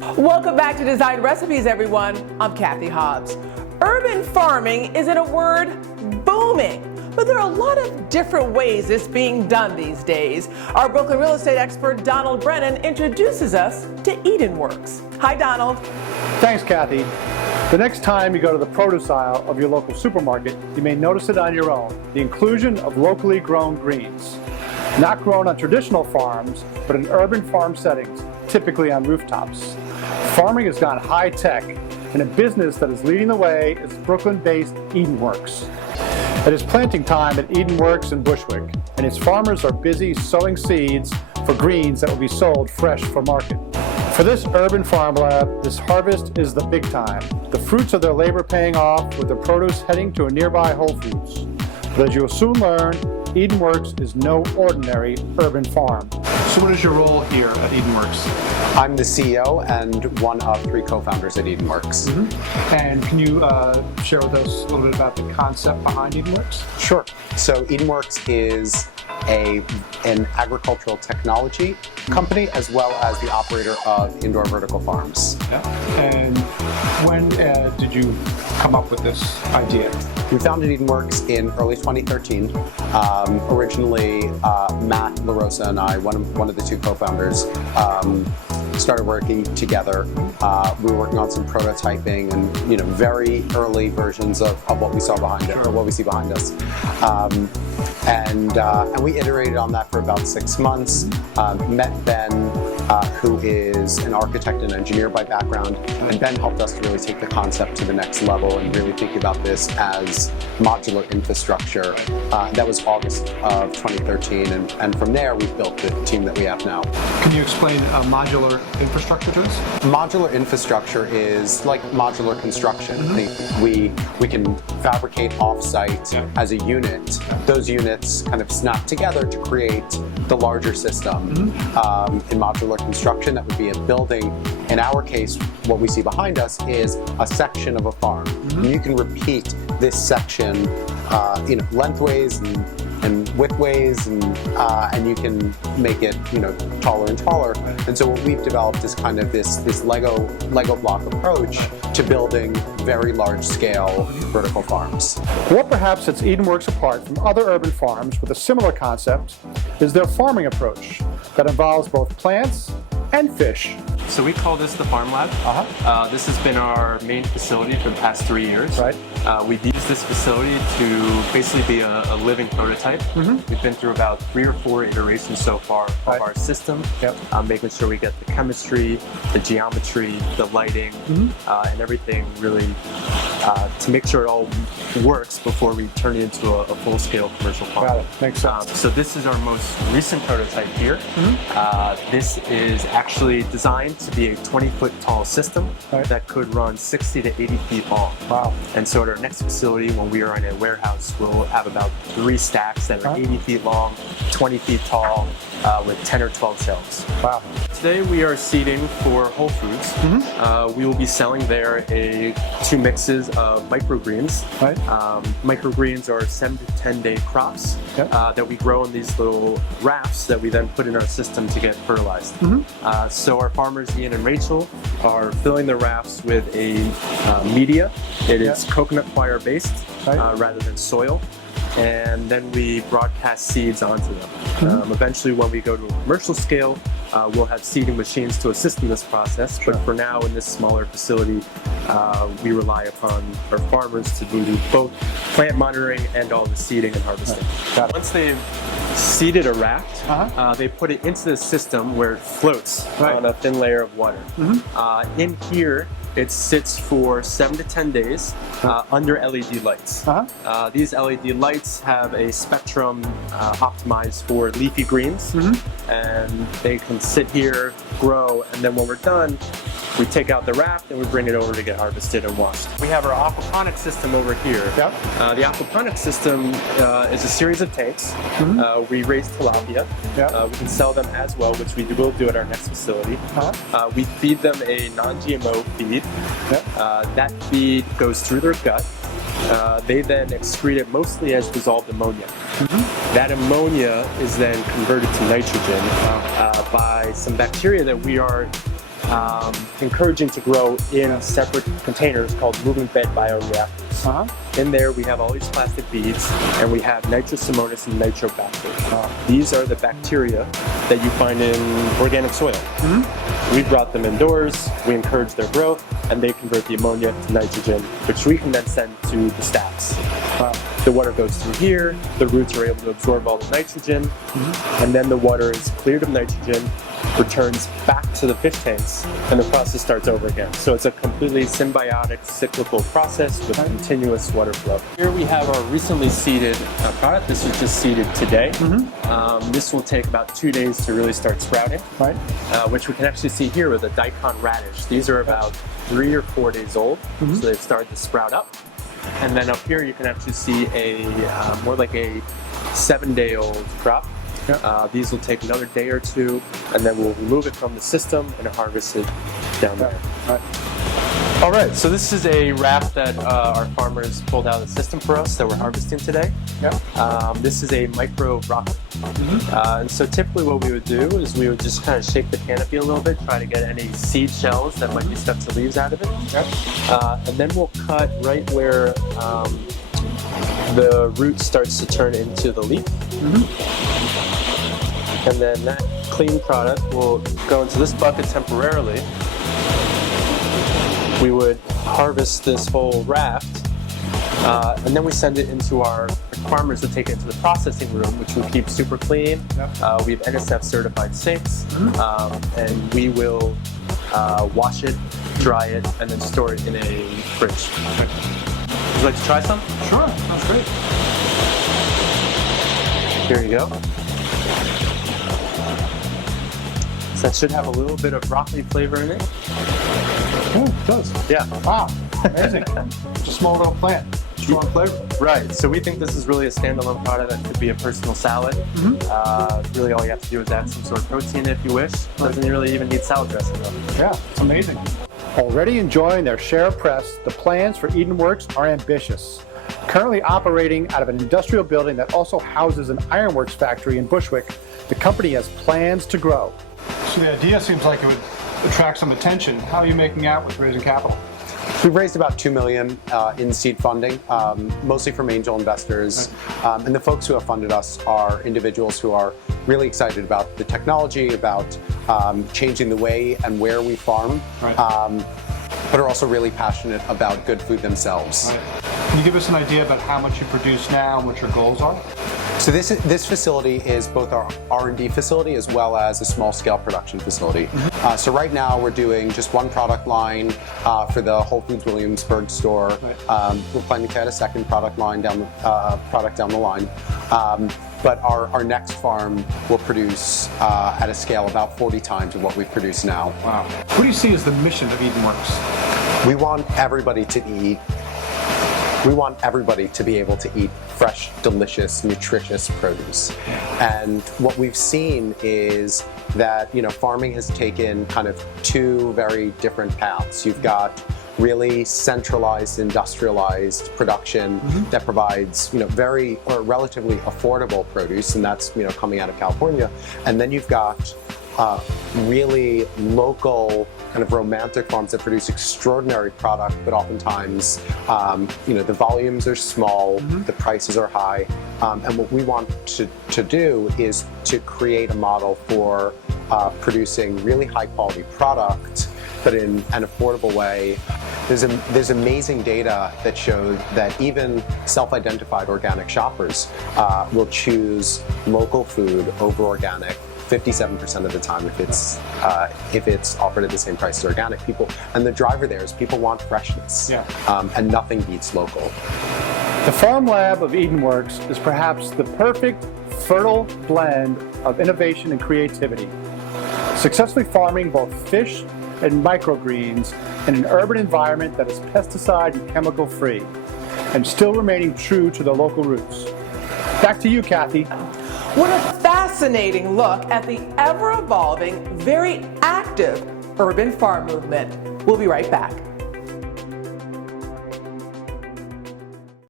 Welcome back to Design Recipes, everyone. I'm Kathy Hobbs. Urban farming is, in a word, booming. But there are a lot of different ways it's being done these days. Our Brooklyn real estate expert, Donald Brennan, introduces us to Edenworks. Hi, Donald. Thanks, Kathy. The next time you go to the produce aisle of your local supermarket, you may notice it on your own, the inclusion of locally grown greens. Not grown on traditional farms, but in urban farm settings, typically on rooftops. Farming has gone high-tech, and a business that is leading the way is Brooklyn-based Edenworks. It is planting time at Edenworks in Bushwick, and its farmers are busy sowing seeds for greens that will be sold fresh for market. For this urban farm lab, this harvest is the big time. The fruits of their labor paying off with the produce heading to a nearby Whole Foods. But as you will soon learn, Edenworks is no ordinary urban farm. So what is your role here at Edenworks? I'm the CEO and one of 3 co-founders at Edenworks. And can you share with us a little bit about the concept behind Edenworks? Sure. So Edenworks is an agricultural technology company as well as the operator of indoor vertical farms. Yeah. And when did you come up with this idea? We founded Edenworks in early 2013. Originally, Matt LaRosa and I, one of the 2 co-founders, started working together. We were working on some prototyping and very early versions of what we saw behind us, or what we see behind us. And we iterated on that for about 6 months. Met Ben, who is an architect and engineer by background, and Ben helped us to really take the concept to the next level and really think about this as modular infrastructure. That was August of 2013, and from there we built the team that we have now. Can you explain modular infrastructure to us? Modular infrastructure is like modular construction. We can fabricate off-site as a unit. Those units kind of snap together to create the larger system. In modular construction, that would be a building. In our case, what we see behind us is a section of a farm. And you can repeat this section lengthways and widthways, and you can make it taller and taller. And so what we've developed is kind of this Lego block approach to building very large scale vertical farms. What perhaps sets Edenworks apart from other urban farms with a similar concept is their farming approach that involves both plants and fish. So we call this the Farm Lab. This has been our main facility for the past 3 years. Right. We've used this facility to basically be a living prototype. We've been through about 3 or 4 iterations so far of our system, making sure we get the chemistry, the geometry, the lighting, and everything really to make sure it all works before we turn it into a full-scale commercial farm. Got it. Makes sense. So this is our most recent prototype here. This is actually designed to be a 20-foot tall system that could run 60 to 80 feet long. Wow. And so at our next facility, when we are in a warehouse, we'll have about 3 stacks that are 80 feet long, 20 feet tall, with 10 or 12 shelves. Wow. Today we are seeding for Whole Foods. We will be selling there 2 mixes of microgreens. Microgreens are 7 to 10 day crops that we grow in these little rafts that we then put in our system to get fertilized. So our farmers Ian and Rachel are filling the rafts with a media. It is coconut coir based rather than soil. And then we broadcast seeds onto them. Eventually, when we go to a commercial scale, we'll have seeding machines to assist in this process. But for now, in this smaller facility, we rely upon our farmers to do both plant monitoring and all the seeding and harvesting. Once they've seeded a raft, they put it into the system where it floats on a thin layer of water. In here, it sits for 7 to 10 days under LED lights. These LED lights have a spectrum optimized for leafy greens, and they can sit here, grow, and then when we're done, we take out the raft and we bring it over to get harvested and washed. We have our aquaponic system over here. The aquaponic system is a series of tanks. We raise tilapia. We can sell them as well, which we will do at our next facility. We feed them a non-GMO feed. That feed goes through their gut. They then excrete it mostly as dissolved ammonia. That ammonia is then converted to nitrogen by some bacteria that we are encouraging to grow in separate containers called moving bed bioreactors. In there we have all these plastic beads, and we have Nitrosomonas and Nitrobacter. These are the bacteria that you find in organic soil. We brought them indoors, we encourage their growth, and they convert the ammonia to nitrogen, which we can then send to the stacks. The water goes through here, the roots are able to absorb all the nitrogen, and then the water is cleared of nitrogen, returns back to the fish tanks, and the process starts over again. So it's a completely symbiotic, cyclical process with continuous water flow. Here we have our recently seeded product. This was just seeded today. This will take about 2 days to really start sprouting, which we can actually see here with a daikon radish. These are about 3 or 4 days old, so they've started to sprout up. And then up here you can actually see a more like a 7-day-old crop. These will take another day or two, and then we'll remove it from the system and harvest it down there. All right, so this is a raft that our farmers pulled out of the system for us that we're harvesting today. This is a micro broccoli. And so typically what we would do is we would just kind of shake the canopy a little bit, try to get any seed shells that might be stuck to leaves out of it. And then we'll cut right where the root starts to turn into the leaf. And then that clean product will go into this bucket temporarily. We would harvest this whole raft, and then we send it into our farmers to take it into the processing room, which we keep super clean. We have NSF certified sinks, and we will wash it, dry it, and then store it in a fridge. Would you like to try some? Sure, sounds great. Here you go. So that should have a little bit of broccoli flavor in it. Oh, it does. Yeah. Wow, amazing. It's a small little plant, strong flavor. Right, so we think this is really a standalone product that could be a personal salad. Really all you have to do is add some sort of protein if you wish. Doesn't really even need salad dressing though. Yeah, it's amazing. Already enjoying their share of press, the plans for Edenworks are ambitious. Currently operating out of an industrial building that also houses an ironworks factory in Bushwick, the company has plans to grow. So the idea seems like it would attract some attention. How are you making out with raising capital? We've raised about $2 million in seed funding, mostly from angel investors. And the folks who have funded us are individuals who are really excited about the technology, about changing the way and where we farm, but are also really passionate about good food themselves. Can you give us an idea about how much you produce now and what your goals are? So this facility is both our R&D facility as well as a small-scale production facility. So right now we're doing just one product line for the Whole Foods Williamsburg store. We're planning to add a second product line down the line. But our next farm will produce at a scale about 40 times of what we produce now. Wow. What do you see as the mission of Edenworks? We want everybody to eat. We want everybody to be able to eat fresh, delicious, nutritious produce. And what we've seen is that, farming has taken kind of two very different paths. You've got really centralized, industrialized production that provides, very or relatively affordable produce, and that's, coming out of California. And then you've got really local, kind of romantic farms that produce extraordinary product, but oftentimes, the volumes are small, the prices are high, and what we want to do is to create a model for producing really high quality product, but in an affordable way. There's amazing data that shows that even self-identified organic shoppers will choose local food over organic 57% of the time if it's offered at the same price as organic. People, and the driver there is people want freshness, and nothing beats local. The Farm Lab of Edenworks is perhaps the perfect, fertile blend of innovation and creativity. Successfully farming both fish and microgreens in an urban environment that is pesticide and chemical free, and still remaining true to their local roots. Back to you, Kathy. What a fascinating look at the ever-evolving, very active urban farm movement. We'll be right back.